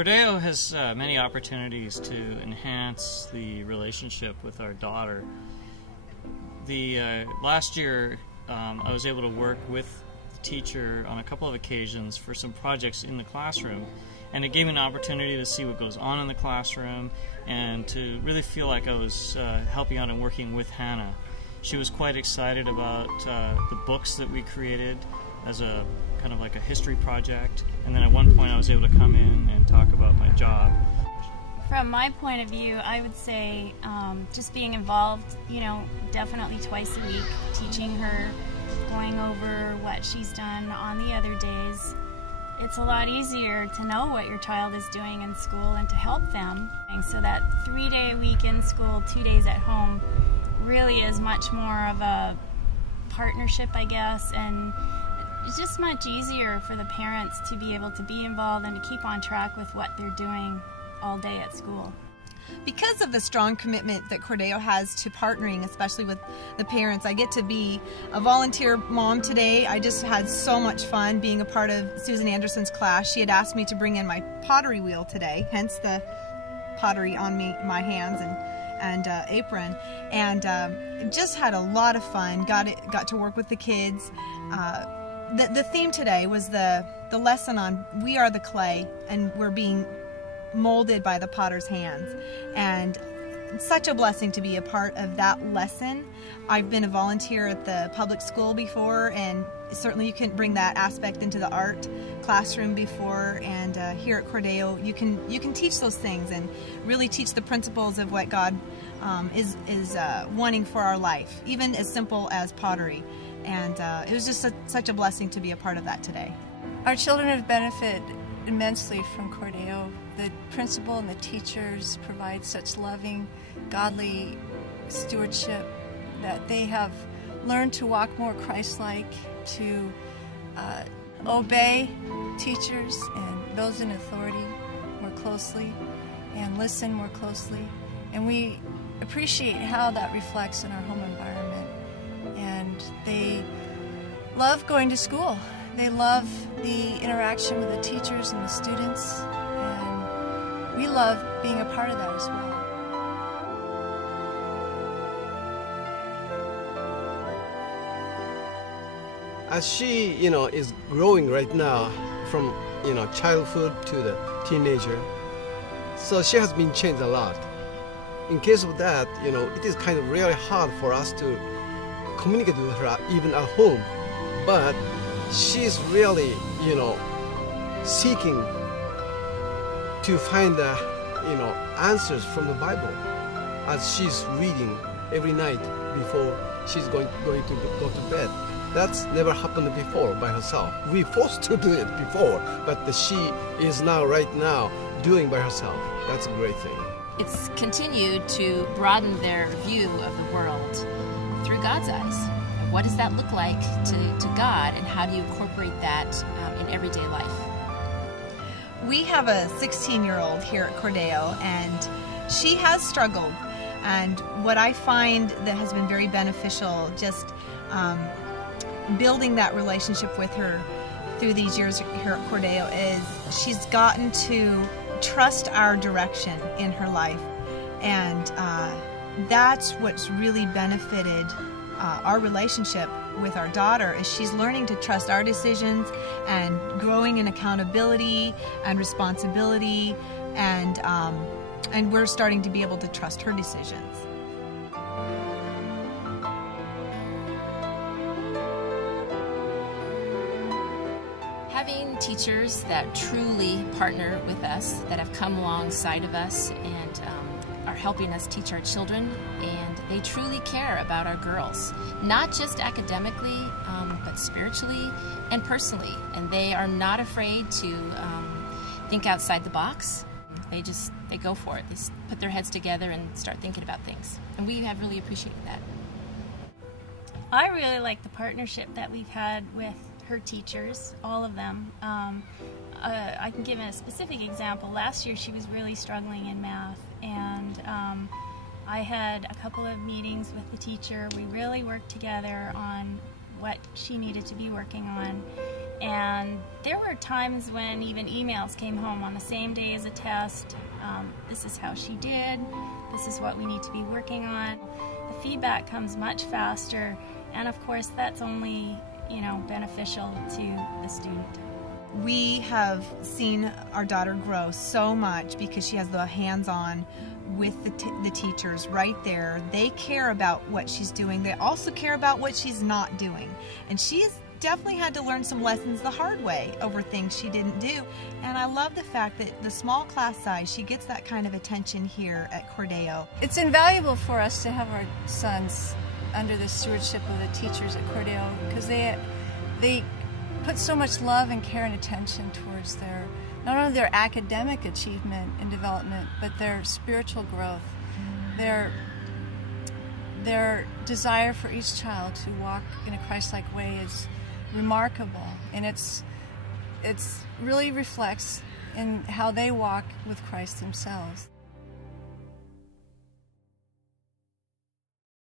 Cor Deo has many opportunities to enhance the relationship with our daughter. Last year, I was able to work with the teacher on a couple of occasions for some projects in the classroom, and it gave me an opportunity to see what goes on in the classroom and to really feel like I was helping out and working with Hannah. She was quite excited about the books that we created as a kind of like a history project, and then at one point I was able to come in and talk about my job. From my point of view, I would say just being involved, definitely twice a week, teaching her, going over what she's done on the other days. It's a lot easier to know what your child is doing in school and to help them. And so that 3-day week in school, 2 days at home really is much more of a partnership, I guess, and it's just much easier for the parents to be able to be involved and to keep on track with what they're doing all day at school. Because of the strong commitment that Cor Deo has to partnering, especially with the parents, I get to be a volunteer mom today. I just had so much fun being a part of Susan Anderson's class. She had asked me to bring in my pottery wheel today, hence the pottery on my hands and apron, and just had a lot of fun. Got to work with the kids. The theme today was the lesson on we are the clay and we're being molded by the potter's hands, and it's such a blessing to be a part of that lesson. I've been a volunteer at the public school before, and certainly you can bring that aspect into the art classroom before, and here at Cor Deo you can teach those things and really teach the principles of what God is wanting for our life, even as simple as pottery. And it was just such a blessing to be a part of that today. Our children have benefited immensely from Cor Deo. The principal and the teachers provide such loving, godly stewardship that they have learned to walk more Christ-like, to obey teachers and those in authority more closely and listen more closely. And we appreciate how that reflects in our home environment. And they love going to school. They love the interaction with the teachers and the students, and we love being a part of that as well. As she, is growing right now from, childhood to the teenager, so she has been changed a lot. In case of that, it is kind of really hard for us to communicate with her even at home, but she's really, seeking to find the, answers from the Bible as she's reading every night before she's going to go to bed. That's never happened before by herself. We forced to do it before, but she is right now doing by herself. That's a great thing. It's continued to broaden their view of the world through God's eyes. What does that look like to God, and how do you incorporate that in everyday life? We have a 16-year-old here at Cor Deo, and she has struggled. And what I find that has been very beneficial, just building that relationship with her through these years here at Cor Deo, is she's gotten to trust our direction in her life. And that's what's really benefited our relationship with our daughter, is she's learning to trust our decisions and growing in accountability and responsibility, and we're starting to be able to trust her decisions. Having teachers that truly partner with us, that have come alongside of us and are helping us teach our children, and they truly care about our girls, not just academically, but spiritually and personally. And they are not afraid to think outside the box. They go for it. They put their heads together and start thinking about things. And we have really appreciated that. I really like the partnership that we've had with her teachers, all of them. I can give a specific example. Last year she was really struggling in math, and I had a couple of meetings with the teacher. We really worked together on what she needed to be working on, And there were times when even emails came home on the same day as a test. This is how she did. This is what we need to be working on. The feedback comes much faster, and of course that's only, beneficial to the student. We have seen our daughter grow so much because she has the hands-on with the teachers right there. They care about what she's doing. They also care about what she's not doing. And she's definitely had to learn some lessons the hard way over things she didn't do. And I love the fact that the small class size, she gets that kind of attention here at Cor Deo. It's invaluable for us to have our sons under the stewardship of the teachers at Cor Deo, because they put so much love and care and attention towards not only their academic achievement and development, but their spiritual growth, their desire for each child to walk in a Christ-like way is remarkable, and it's really reflects in how they walk with Christ themselves.